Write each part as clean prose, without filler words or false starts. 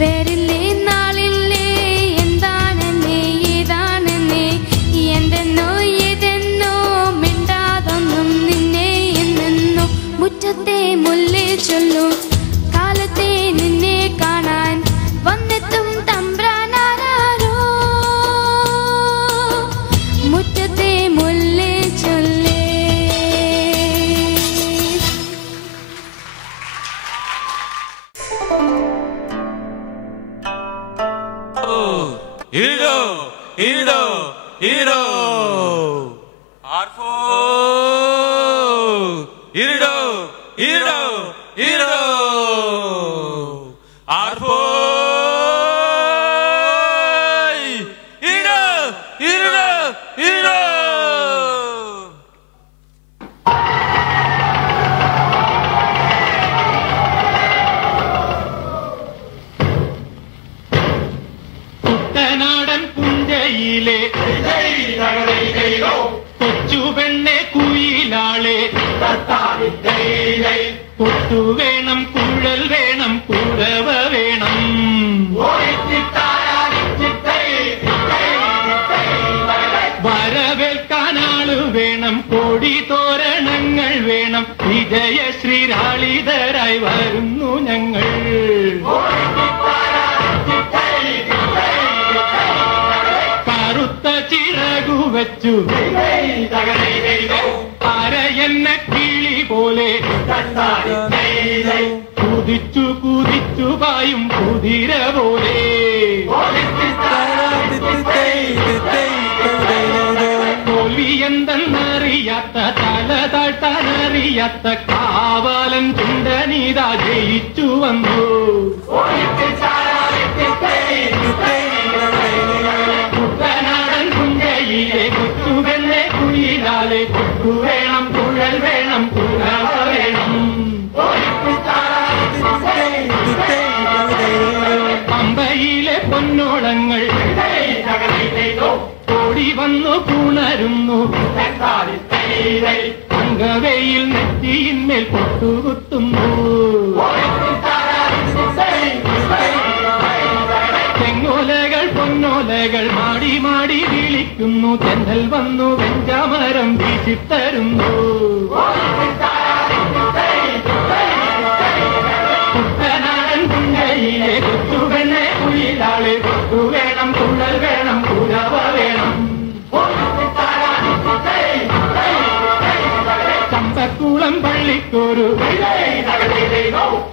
പേരില്ലേ നാളില്ലേ എന്താണെന്നേ ഏതാണെന്നേ എന്തെന്നോ ഏതെന്നോ മിണ്ടാതൊന്നും നിന്നെ എന്നെന്നോ മുറ്റത്തെ മുല്ലേ ചൊല്ലു കാലത്തെ നിന്നെ കാണാൻ വന്നെത്തും തമ്പ്രാനാരോ മുറ്റത്തെ മുല്ലേ ചൊല്ലേ. Irido, irido, irido. Arfo. Irido, irido, irido. Arfo. Irido, irido, irido. കുട്ടനാടൻ പുഞ്ചയിലെ കൊച്ചു പെണ്ണെ കുയിലാളെ കൊട്ടു വേണം കുഴൽ വേണം കുഴവ വേണം വരവേൽക്കാനാള് വേണം കോടി തോരണങ്ങൾ വേണം വിജയശ്രീരാളിതരായി വരുന്നു ഞങ്ങൾ. കറുത്ത ചിറകു വെച്ചു അരയെന്ന കിളി പോലെ കുതിച്ചു കുതിച്ചു പായും കുതിര പോലെ തോൽവി എന്തെന്നറിയാത്ത തല താഴ്ത്താനറിയാത്ത കാവലൻ ചുണ്ടനീതാ ജയിച്ചു വന്നു. കുട്ടനാടൻ പുഞ്ചയിലെ കൊച്ചുകല്ലെ കുയിലാലെ കൊട്ടു വേണം കുഴൽ വേണം കുഴവ വേണം. പമ്പയിലെ പൊന്നോളങ്ങൾ ഓടി വന്നു പുണരുന്നു. അങ്കവയിൽ നെറ്റിയിന്മേൽ പൊട്ടുകുത്തുന്നു. തെങ്ങോലകൾ പൊന്നോലകൾ മാടി മാടി വിളിക്കുന്നു. തെന്നൽ വന്നു വെഞ്ചാമരം വീശിത്തരുന്നു. കുട്ടനാടൻ പുഞ്ചയിലെ കൊച്ചുപെണ്ണെ കുയിലാളെ കൊട്ടു വേണം കുഴൽ വേണം കുഴവ വേണം. ചമ്പക്കുളം പള്ളിക്കൊരു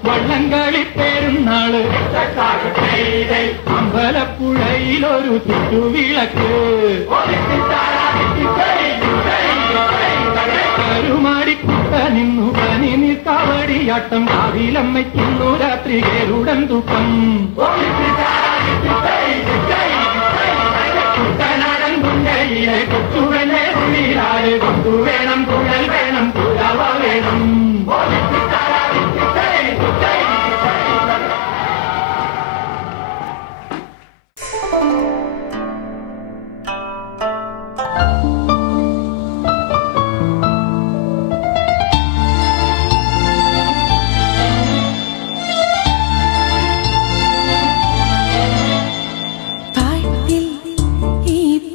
വള്ളംകളി പെരുന്നാള്. അമ്പലപ്പുഴയിലൊരു ചുറ്റുവിളക്ക്. കരുമാടിക്കുട്ട നിന്നു പനി നിൽക്കാവടിയാട്ടം. കാവിലമ്മയ്ക്കുന്നു രാത്രി കേരുടൻ തൂക്കം. കുട്ടനാടൻ പുഞ്ചയിലെ കൊച്ചുവെണ്ണെ കുയിലാലെ കൊട്ടു വേണം കുഴൽ വേണം കുഴവ വേണം.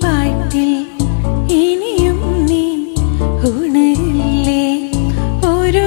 പാട്ടിൽ ഇനിയും നീ ഉണരില്ലേ? ഒരു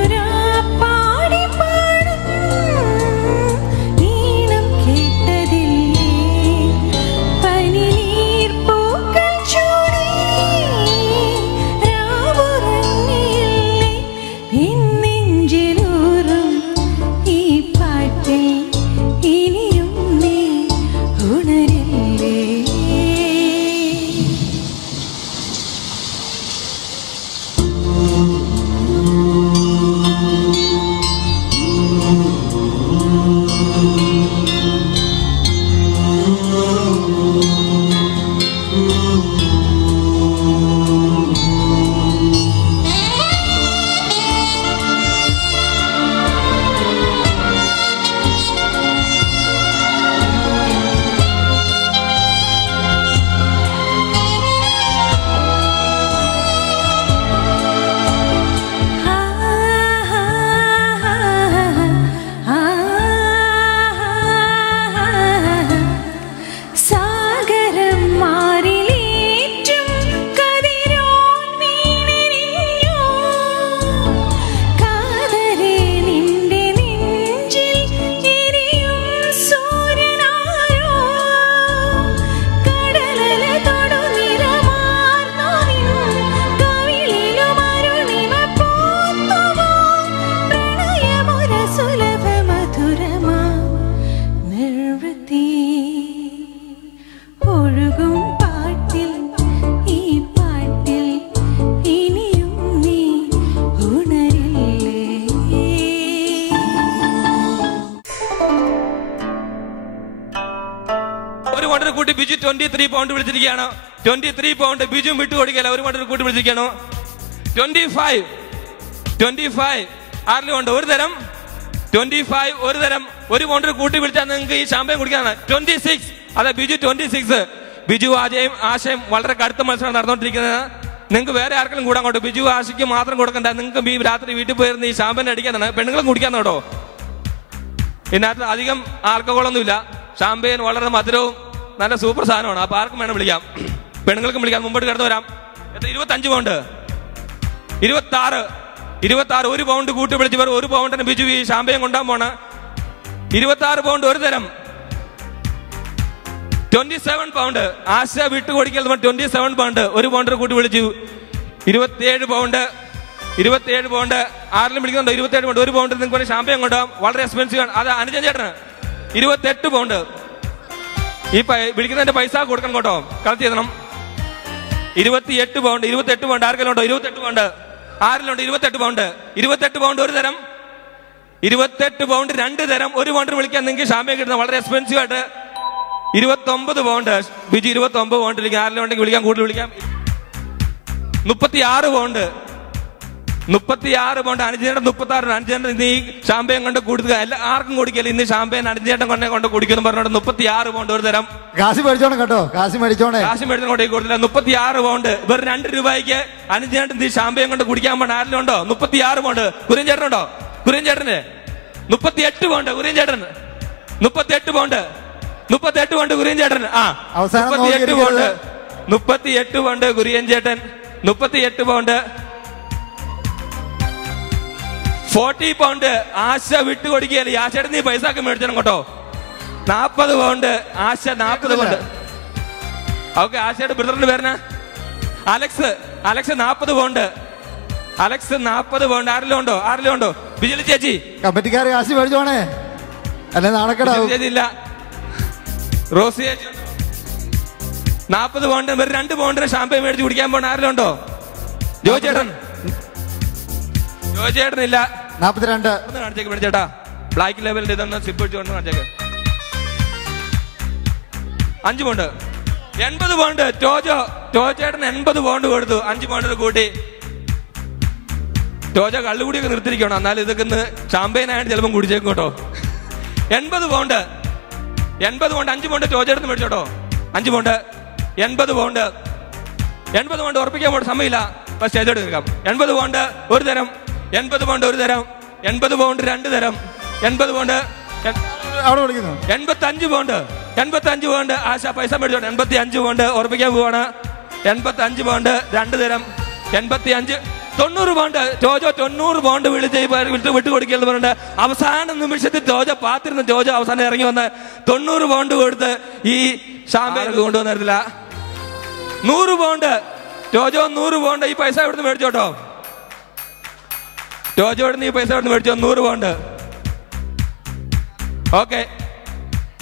ഒരു പൗണ്ടിന് കൂട്ടി ബിജു 23 പൗണ്ട് വിളിച്ചിരിക്കുകയാണ്. 23 പൗണ്ട് ബിജു വിട്ടുകൊടുക്കല. ഒരു പൗണ്ടിന് കൂട്ടി വിളിച്ചിരിക്കുകയാണ്. 25 ആരിലും ഉണ്ട്. ഒരു തരം 25 ഒരു തരം ഒരു പൗണ്ടിന് കൂട്ടി വിളിച്ചാൽ നിങ്ങൾക്ക് ഈ ഷാമ്പയിൻ കുടിക്കാനാണ്. 26 അതെ ബിജു 26. ബിജു ആശയം വളരെ കടുത്ത മത്സരം നടന്നുകൊണ്ടിരിക്കുന്നത്. നിങ്ങൾക്ക് വേറെ ആർക്കെങ്കിലും കൂടാൻ കേട്ടോ. ബിജു ആശയ്ക്ക് മാത്രം കൊടുക്കണ്ട. നിങ്ങൾക്ക് ഈ രാത്രി വീട്ടിൽ പോയിരുന്ന് ഈ ഷാമ്പയിൻ അടിക്കാനാണ്. പെണ്ണുങ്ങളും കുടിക്കാന്ന് കേട്ടോ. ഇതിനകത്ത് അധികം ആൽക്കഹോളൊന്നുമില്ല. ഷാമ്പയിൻ വളരെ മധുരവും നല്ല സൂപ്പർ സാധനമാണ്. അപ്പൊ ആർക്കും വേണം വിളിക്കാം. പെണ്ണുങ്ങൾക്കും വിളിക്കാം. മുമ്പോട്ട് കിടന്നു വരാം. 25 പൗണ്ട് 26 ഒരു പൗണ്ട് കൂട്ടി വിളിച്ച് വേറെ ഒരു പൗണ്ടിന് ബിജു ഈ ഷാമ്പയിൻ കൊണ്ടാൻ പോണ. 26 പൗണ്ട് ഒരു തരം. 27 പൗണ്ട് ആശ വിട്ടുകൊടുക്കൽ 27 പൗണ്ട് ഒരു പൗണ്ടിന് കൂട്ടി വിളിച്ചു. 27 പൗണ്ട് ആരെങ്കിലും വിളിക്കുന്നുണ്ടോ? 27 പൗണ്ട് ഒരു പൗണ്ടിന് നിങ്ങൾക്ക് ഷാമ്പയിൻ കൊണ്ടുപോകാം. വളരെ എക്സ്പെൻസീവ് ആണ്. അത് അനുജൻ ചേട്ടന് 28 പൗണ്ട്. ഈ വിളിക്കുന്നതിന്റെ പൈസ കൊടുക്കണം കേട്ടോ. കളക്ട് ചെയ്യണം. 28 പൗണ്ട് ആർക്കെങ്കിലും ഉണ്ടോ? 28 പൗണ്ട് ആരിലുണ്ട്? 28 പൗണ്ട് ഒരു തരം. 28 പൗണ്ട് രണ്ട് തരം. ഒരു പൗണ്ടിന് വിളിക്കാൻ നിങ്ങൾക്ക് ഷാമ്പയിൻ കിട്ടുന്നത് വളരെ എക്സ്പെൻസീവ് ആയിട്ട്. 29 പൗണ്ട് ബിജു 29 പൗണ്ട് വിളിക്കാം. ആരെങ്കിലും ഉണ്ടെങ്കിൽ വിളിക്കാം. കൂടുതൽ വിളിക്കാം. 36 പൗണ്ട് അനുജേട്ടൻ 36. അനുജേട്ടൻ ഇന്ന് ഈ ഷാമ്പയിൻ കൊണ്ട് കൊടുക്കുക. ആർക്കും കൊടുക്കില്ല. ഇന്ന് ഷാമ്പയിൻ അനുജേട്ടൻ കൊണ്ട് കുടിക്കുന്നു പറഞ്ഞോണ്ട് 36 പൗണ്ട് ഒരു തരം. കാശ് മേടിച്ചോണം കേട്ടോ. കാശ് മേടിച്ചോണ്ട് കൊണ്ടേ കൊടുത്തില്ല. 36 പൗണ്ട് വെറും 2 രൂപയ്ക്ക് അനുജേട്ടൻ ഈ ഷാമ്പയിൻ കൊണ്ട് കുടിക്കാൻ പറഞ്ഞ ആരെങ്കിലും ഉണ്ടോ? 36 പൗണ്ട് കുര്യൻ ചേട്ടനുണ്ടോ? കുര്യൻ ചേട്ടന് 38 പൗണ്ട്. കുര്യൻ ചേട്ടൻ 38 പൗണ്ട് കുര്യൻ ചേട്ടൻ. 38 പൗണ്ട് കുര്യൻ ചേട്ടൻ. 38 പൗണ്ട്. 40 പൗണ്ട് ആശ വിട്ടുകൊടുക്കുകയല്ലേ. ആശയുടെ നീ പൈസ ഒക്കെ മേടിച്ചണം കേട്ടോ. 40 പൗണ്ട് ആശ. 40 പൗണ്ട് ഓക്കെ. ആശയുടെ ബ്രദറിന്റെ പേരിന് അലക്സ് 40 പൗണ്ട്. 40 പൗണ്ട് ആരെങ്കിലും ഉണ്ടോ? ബിജലി ചേച്ചി കമ്മിറ്റിക്കാർ കാശ് മേടിച്ചോണേ. അല്ലെ നാണക്കേടാവും. ചേച്ചി ഇല്ല. റോസി ചേച്ചി 40 പൗണ്ട്. വെറും 2 പൗണ്ടിന് ഷാമ്പയിൻ മേടിച്ച് കുടിക്കാൻ പോണ ആരെങ്കിലും ഉണ്ടോ? ജോചേട്ടൻ ഇല്ല. 42 കാണിച്ചേക്ക് മേടിച്ചേട്ടാ. ബ്ലാക്ക് ലെവലിൽ ഇതൊന്ന് സിപ്പ് വെച്ചുകൊണ്ട് കാണിച്ചേക്ക്. 5 പൗണ്ട്. 80 പൗണ്ട് ടോജേട്ടൻ 80 പൗണ്ട് കൊടുത്തു. 5 പൗണ്ടിന് കൂട്ടി. ടോജ കള്ളുകൂടിയൊക്കെ നിർത്തിരിക്കണം. എന്നാലും ഇതൊക്കെ ഷാമ്പയിൻ ആയിട്ട് ചിലപ്പം കുടിച്ചേക്കും കേട്ടോ. 80 പൗണ്ട് 5 പൗണ്ട് ടോജേട്ടന് മേടിച്ചോട്ടോ. 5 പൗണ്ട് 80 പൗണ്ട് ഉറപ്പിക്കാൻ പോയിട്ട് സമയമില്ല. സ്റ്റേജോട് നിൽക്കാം. 80 പൗണ്ട് ഒരു തരം. 80 പൗണ്ട് ഒരു തരം. 80 പൗണ്ട് 2 തരം. 80 പൗണ്ട് അവിടെ വിളിക്കുന്നു. 85 പൗണ്ട് ആശ പൈസ മേടിച്ചോട്ടെ. 85 പൗണ്ട് ഉറപ്പിക്കാൻ പോവാണ്. 85 പൗണ്ട് 2 തരം. 85 90 പൗണ്ട് ടോജോ 90 പൗണ്ട് വിട്ടുകൊടുക്കലെന്ന് പറഞ്ഞിട്ട് അവസാന നിമിഷത്തിൽ ടോജോ പാത്തിരുന്ന ടോജോ അവസാനം ഇറങ്ങി വന്ന് 90 പൗണ്ട് കൊടുത്ത് ഈ ഷാമ്പയിൻ കൊണ്ടുവന്നിരുന്നില്ല. 100 പൗണ്ട് ടോജോ 100 പൗണ്ട് ഈ പൈസ ഇവിടുന്ന് മേടിച്ചോട്ടോ. ടോജോട് നീ പൈസ ഇവിടുന്ന് മേടിച്ചോ. 100 പൗണ്ട് ഓക്കെ.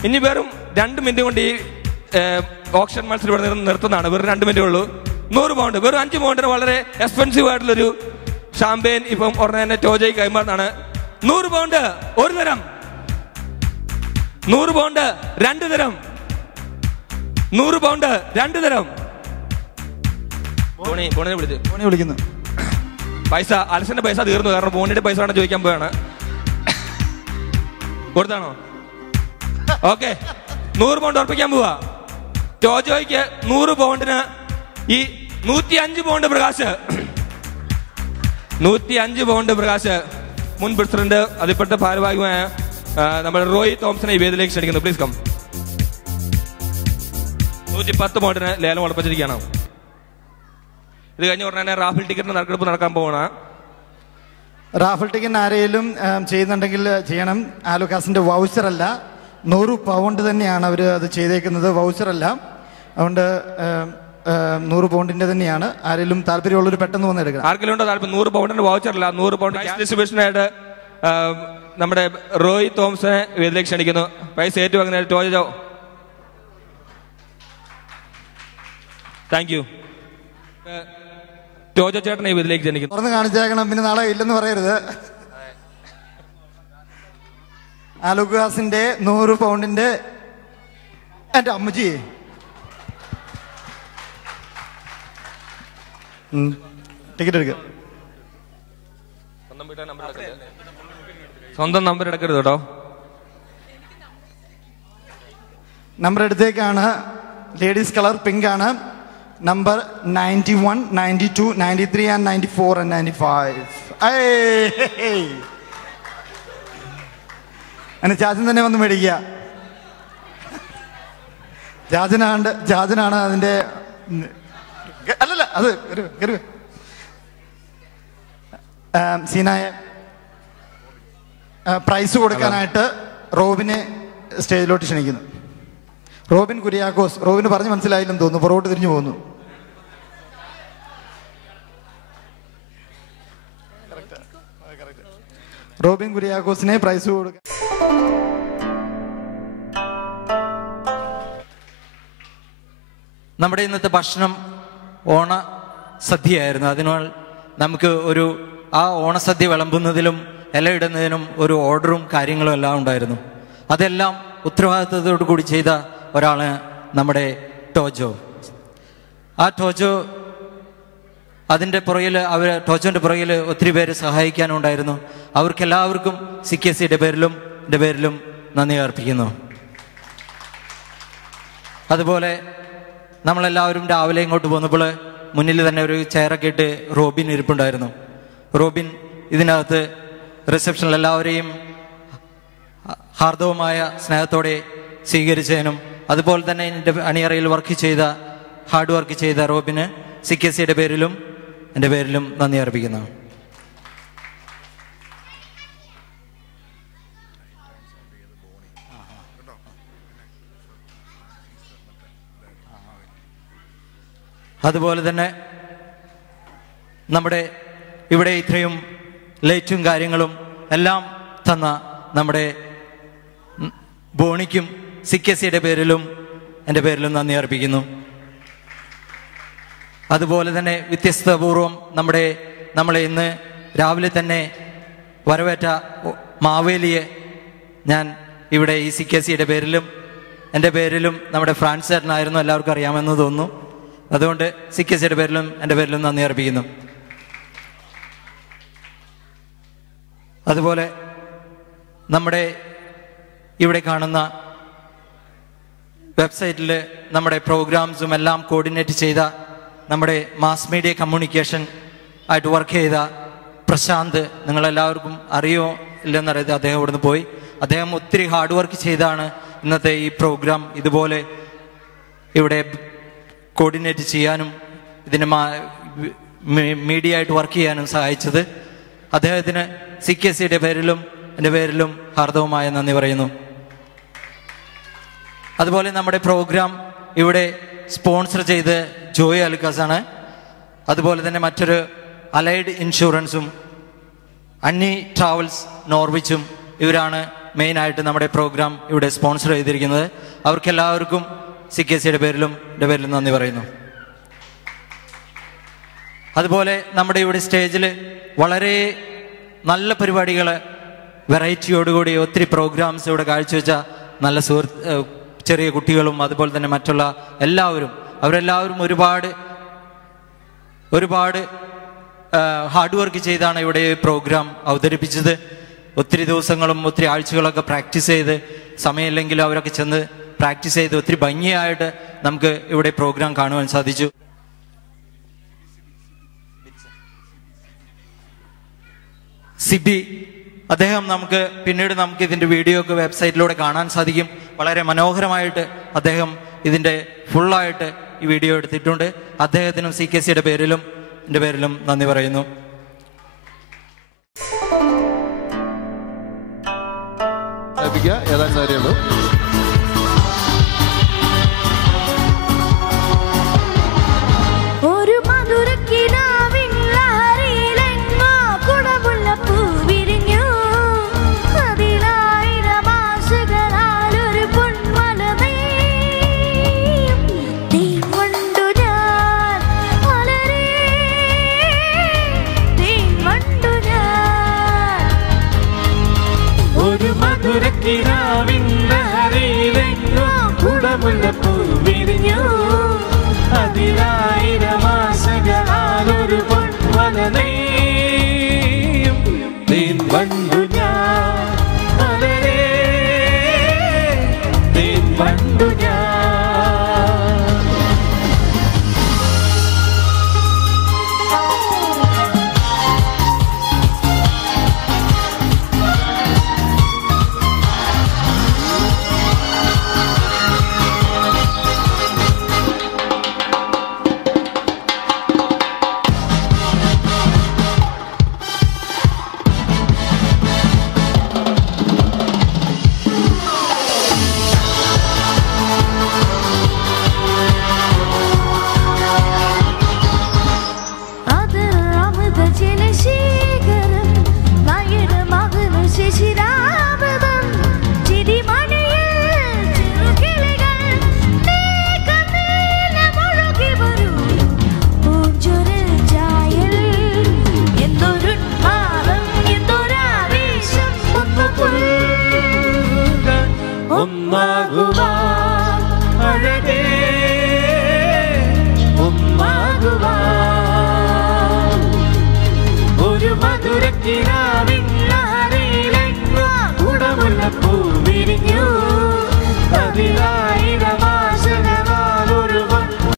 ഇനി വെറും 2 മിനിറ്റ് കൊണ്ട് ഈ ഓപ്ഷൻ മത്സരം ഇവിടെ നിർത്തുന്നതാണ്. വെറും 2 മിനിറ്റേ ഉള്ളൂ. 100 പൗണ്ട് വെറും 5 പൗണ്ടിന് വളരെ എക്സ്പെൻസീവ് ആയിട്ടുള്ളൊരു ഷാമ്പയിൻ ഇപ്പം ഉടനെ തന്നെ ടോജോയ്ക്ക് കൈമാറുന്നതാണ്. 100 പൗണ്ട് ഒരു തരം. 100 പൗണ്ട് 2 തരം. 100 പൗണ്ട് 2 തരം. വിളിക്കുന്നു. പൈസ അലക്സിന്റെ പൈസ തീർന്നു. കാരണം ബോണിയുടെ പൈസ വേണം ചോദിക്കാൻ പോയാണ്. കൊടുത്താണോ? ഓക്കെ. 100 പൗണ്ട് ഉറപ്പിക്കാൻ പോവാ. ടോജോയ്ക്ക് 100 പൗണ്ടിന് ഈ 105 പൗണ്ട് പ്രകാശ്. 105 പൗണ്ട് പ്രകാശ് മുൻ പ്രസിഡന്റ് അതിൽപ്പെട്ട ഭാരവാഹിയുമായ നമ്മുടെ റോയ് തോംസനെ ഈ വേദിയിലേക്ക് ക്ഷണിക്കുന്നു. Please come. 110 പൗണ്ടിന് ലേലം ഉറപ്പിച്ചിരിക്കുകയാണ്. ഇത് കഴിഞ്ഞ ഉടനെ റാഫിൽ ടിക്കറ്റിന് നറുക്കെടുപ്പ് നടക്കാൻ പോകണ. റാഫിൽ ടിക്കറ്റ് ആരെങ്കിലും ചെയ്യുന്നുണ്ടെങ്കിൽ ചെയ്യണം. ആലുക്കാസിന്റെ വൗച്ചർ അല്ല, 100 പൗണ്ട് തന്നെയാണ് അവർ അത് ചെയ്തേക്കുന്നത്. വൗച്ചർ അല്ല. അതുകൊണ്ട് 100 പൗണ്ടിന്റെ തന്നെയാണ്. ആരെങ്കിലും താല്പര്യമുള്ളവർ പെട്ടെന്ന് വന്ന് എടുക്കണം. ആർക്കെങ്കിലും ഉണ്ടോ താല്പര്യം? 100 പൗണ്ടിന്റെ വൗച്ചർ അല്ല, 100 പൗണ്ട് ഡിസ്ട്രിബ്യൂഷനായിട്ട് നമ്മുടെ റോയ് തോംസനെ വേദിയിലേക്ക് ക്ഷണിക്കുന്നു. പൈസ ഏറ്റുവാങ്ങുന്ന ടോജോ. Thank you. ടോജോ ചേട്ടനെ ഈ വേദിയിലേക്ക് ക്ഷണിക്കുന്നു. തുറന്ന് കാണിച്ചേക്കണം. പിന്നെ നാളെ ഇല്ലെന്ന് പറയരുത്. ആലുക്കാസിന്റെ 100 പൗണ്ടിന്റെ എൻ്റെ അമ്മജി ടിക്കറ്റ് എടുക്കുക. സ്വന്തം നമ്പർ എടുക്കരുത് കേട്ടോ. നമ്പർ എടുത്തേക്കാണ്. ലേഡീസ് കളർ പിങ്ക് ആണ്. Number 91, 92, 93 and 94 and 95. അങ്ങനെ ജാജൻ തന്നെ വന്ന് മേടിക്കുക. ജാജനാണ് അതിന്റെ അല്ലല്ല അത് സീനായ പ്രൈസ് കൊടുക്കാനായിട്ട് റോബിനെ സ്റ്റേജിലോട്ട് ക്ഷണിക്കുന്നു. റോബിൻ കുര്യാക്കോസ്. റോബിന് പറഞ്ഞ് മനസ്സിലായില്ലെന്ന് തോന്നുന്നു, പുറകോട്ട് തിരിഞ്ഞു പോകുന്നു. റോബിൻ കുര്യാക്കോസിനെ പ്രൈസ് കൊടുക്കാൻ നമ്മുടെ ഇന്നത്തെ ഭക്ഷണം ഓണ സദ്യയായിരുന്നു. അതിനാൽ നമുക്ക് ആ ഓണസദ്യ വിളമ്പുന്നതിലും ഇലയിടുന്നതിനും ഒരു ഓർഡറും കാര്യങ്ങളും എല്ലാം ഉണ്ടായിരുന്നു. അതെല്ലാം ഉത്തരവാദിത്വത്തോടു കൂടി ചെയ്ത ഒരാള് നമ്മുടെ ടോജോ. ആ ടോജോ അതിൻ്റെ പുറകിൽ ടോജോന്റെ പുറകിൽ ഒത്തിരി പേര് സഹായിക്കാനുണ്ടായിരുന്നു. അവർക്കെല്ലാവർക്കും CKCയുടെ പേരിലും എൻ്റെ പേരിലും നന്ദി അർപ്പിക്കുന്നു. അതുപോലെ നമ്മളെല്ലാവരും രാവിലെ ഇങ്ങോട്ട് പോന്നപ്പോൾ മുന്നിൽ തന്നെ ഒരു ചെയറൊക്കെ ഇട്ട് റോബിൻ ഇരിപ്പുണ്ടായിരുന്നു. റോബിൻ ഇതിനകത്ത് റിസപ്ഷനിൽ എല്ലാവരെയും ഹാർദവമായ സ്നേഹത്തോടെ സ്വീകരിച്ചതിനും അതുപോലെ തന്നെ എൻ്റെ അണിയറയിൽ ഹാർഡ് വർക്ക് ചെയ്ത റോബിന് CKCയുടെ പേരിലും എൻ്റെ പേരിലും നന്ദി അർപ്പിക്കുന്നു. അതുപോലെ തന്നെ നമ്മുടെ ഇവിടെ ഇത്രയും ലൈറ്റും കാര്യങ്ങളും എല്ലാം തന്ന നമ്മുടെ ബോണിക്കും CKCയുടെ പേരിലും എൻ്റെ പേരിലും നന്ദി അർപ്പിക്കുന്നു. അതുപോലെ തന്നെ വ്യത്യസ്തപൂർവം നമ്മളെ ഇന്ന് രാവിലെ തന്നെ വരവേറ്റ മാവേലിയെ ഞാൻ ഇവിടെ ഈ CKCയുടെ പേരിലും എൻ്റെ പേരിലും നമ്മുടെ ഫ്രാൻസ് ചേട്ടനായിരുന്നു, എല്ലാവർക്കും അറിയാമെന്ന് തോന്നുന്നു. അതുകൊണ്ട് CKCയുടെ പേരിലും എൻ്റെ പേരിലും നന്ദി അർപ്പിക്കുന്നു. അതുപോലെ നമ്മുടെ ഇവിടെ കാണുന്ന വെബ്സൈറ്റിൽ നമ്മുടെ പ്രോഗ്രാംസും എല്ലാം കോർഡിനേറ്റ് ചെയ്ത നമ്മുടെ മാസ് മീഡിയ കമ്മ്യൂണിക്കേഷൻ ആയിട്ട് വർക്ക് ചെയ്ത പ്രശാന്ത്, നിങ്ങളെല്ലാവർക്കും അറിയോ ഇല്ലെന്നറിയാതെ അദ്ദേഹം ഇവിടുന്ന് പോയി. അദ്ദേഹം ഒത്തിരി ഹാർഡ് വർക്ക് ചെയ്താണ് ഇന്നത്തെ ഈ പ്രോഗ്രാം ഇതുപോലെ ഇവിടെ കോർഡിനേറ്റ് ചെയ്യാനും ഇതിന് മീഡിയ ആയിട്ട് വർക്ക് ചെയ്യാനും സഹായിച്ചത്. അദ്ദേഹത്തിന് CKCയുടെ പേരിലും എൻ്റെ പേരിലും ഹാർദവമായ നന്ദി പറയുന്നു. അതുപോലെ നമ്മുടെ പ്രോഗ്രാം ഇവിടെ സ്പോൺസർ ചെയ്ത് ജോയ് അലുക്കാസ് ആണ്. അതുപോലെ തന്നെ മറ്റൊരു അലൈഡ് ഇൻഷുറൻസും അന്നി ട്രാവൽസ് നോർവിച്ചും ഇവരാണ് മെയിനായിട്ട് നമ്മുടെ പ്രോഗ്രാം ഇവിടെ സ്പോൺസർ ചെയ്തിരിക്കുന്നത്. അവർക്കെല്ലാവർക്കും CKCയുടെ പേരിലും എൻ്റെ പേരിലും നന്ദി പറയുന്നു. അതുപോലെ നമ്മുടെ ഇവിടെ സ്റ്റേജിൽ വളരെ നല്ല പരിപാടികൾ വെറൈറ്റിയോടുകൂടി ഒത്തിരി പ്രോഗ്രാംസ് ഇവിടെ കാഴ്ചവെച്ച നല്ല ചെറിയ കുട്ടികളും അതുപോലെ തന്നെ മറ്റുള്ള അവരെല്ലാവരും ഒരുപാട് ഹാർഡ് വർക്ക് ചെയ്താണ് ഇവിടെ പ്രോഗ്രാം അവതരിപ്പിച്ചത്. ഒത്തിരി ദിവസങ്ങളും ഒത്തിരി ആഴ്ചകളൊക്കെ പ്രാക്ടീസ് ചെയ്ത്, സമയമില്ലെങ്കിലും അവരൊക്കെ ചെന്ന് പ്രാക്ടീസ് ചെയ്ത് ഒത്തിരി ഭംഗിയായിട്ട് നമുക്ക് ഇവിടെ പ്രോഗ്രാം കാണുവാൻ സാധിച്ചു. സിബി അദ്ദേഹം പിന്നീട് നമുക്ക് ഇതിന്റെ വീഡിയോ ഒക്കെ വെബ്സൈറ്റിലൂടെ കാണാൻ സാധിക്കും. വളരെ മനോഹരമായിട്ട് അദ്ദേഹം ഇതിന്റെ ഫുള്ളായിട്ട് ഈ വീഡിയോ എടുത്തിട്ടുണ്ട്. അദ്ദേഹത്തിനും CKCയുടെ പേരിലും എൻ്റെ പേരിലും നന്ദി പറയുന്നു. ഒരു മധുരക്കിനാവിൻ ലഹരിയിലെങ്ങോ കുടമുള്ള പൂ വിരിഞ്ഞു. അതിലായിരം ആശകളാൽ ഒരു പൊന്മലമേ തേൻവണ്ടു ഞാൻ വളരെ തേൻവണ്ടു ഞാൻ. ഒരു മധുരക്കിനാവിൻ വണ്ടു